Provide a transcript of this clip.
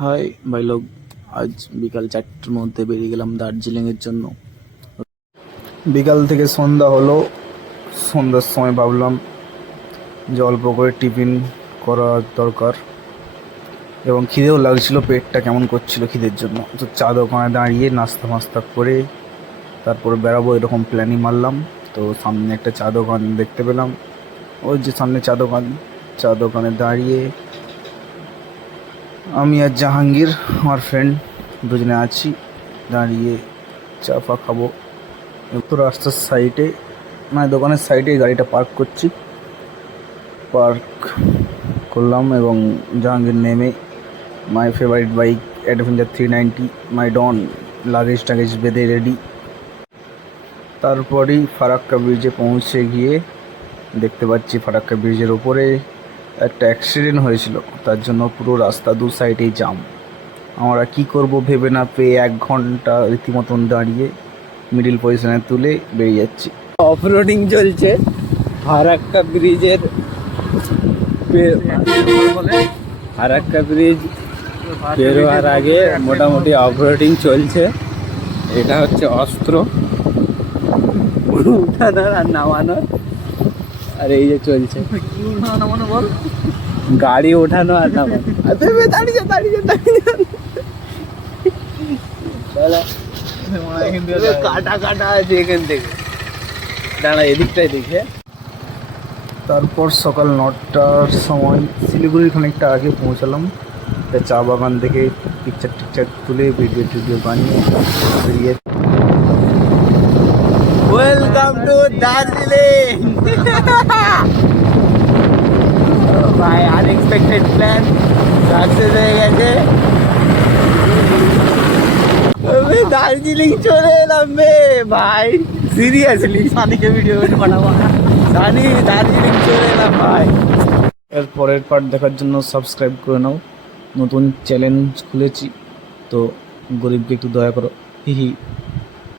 High ভাই লোক, আজ বিকাল 4টার মধ্যে বেরিয়ে গেলাম দার্জিলিংয়ের জন্য। বিকাল থেকে সন্ধ্যা হলো। সন্ধ্যার সময় ভাবলাম যে অল্প করে টিফিন করা দরকার এবং খিদেও লাগছিল, পেটটা কেমন করছিল খিদের জন্য। তো চা দোকানে দাঁড়িয়ে নাস্তা মাস্তা করে তারপরে বেরাবো এরকম প্ল্যানই মারলাম। তো সামনে একটা চা দোকান দেখতে পেলাম, ওই যে সামনে চা দোকান। চা দোকানে দাঁড়িয়ে আমি আর জাহাঙ্গীর আমার ফ্রেন্ড দুজনে আছি, দাঁড়িয়ে চা ফা খাবো। একটু রাস্তার সাইডে মানে দোকানের সাইডে গাড়িটা পার্ক করছি, পার্ক করলাম এবং জাহাঙ্গীর নেমে my favourite bike Adventure 390 my ডন লাগেজ টাগেজ বেঁধে রেডি। তারপরেই ফারাক্কা ব্রিজে পৌঁছে গিয়ে দেখতে পাচ্ছি ফারাক্কা ব্রিজের ওপরে একটা অ্যাক্সিডেন্ট হয়েছিল, তার জন্য পুরো রাস্তা দু সাইডেই জাম। আমরা কি করব ভেবে না পেয়ে 1 ঘন্টা রীতিমতন দাঁড়িয়ে মিডিল পজিশনে তুলে বেরিয়ে যাচ্ছি। অফরোডিং চলছে ফারাক্কা ব্রিজের ফারাক্কা ব্রিজ বেরোয়ার আগে মোটামুটি অফরোডিং চলছে। এটা হচ্ছে অস্ত্র উঠানোর আর নামানোর, আর এই যে চলছে গাড়ি ওঠানো আর নামানো। দাঁড়িয়ে কাটা কাটা আছে এখান থেকে, দাঁড়া এদিকটাই দেখে। তারপর সকাল 9টার সময় শিলিগুড়ির খানিকটা আগে পৌঁছালাম। একটা চা বাগান থেকে পিকচার টিকচার তুলে ভিডিও টিডিও বানিয়ে বেরিয়ে। Welcome to Darjeeling. ভাই আনএক্সপেক্টেড প্ল্যান সাকসেস হয়ে গেছে। আমি দার্জিলিং চলে এলাম বে ভাই, সিরিয়াসলি সানিকে ভিডিও বানাবো। সানি দার্জিলিং চলে এলাম ভাই। এর পরের পার্ট দেখার জন্য সাবস্ক্রাইব করে নাও। নতুন চ্যালেঞ্জ খুলেছি, তো গরিবকে একটু দয়া করো। হি হি।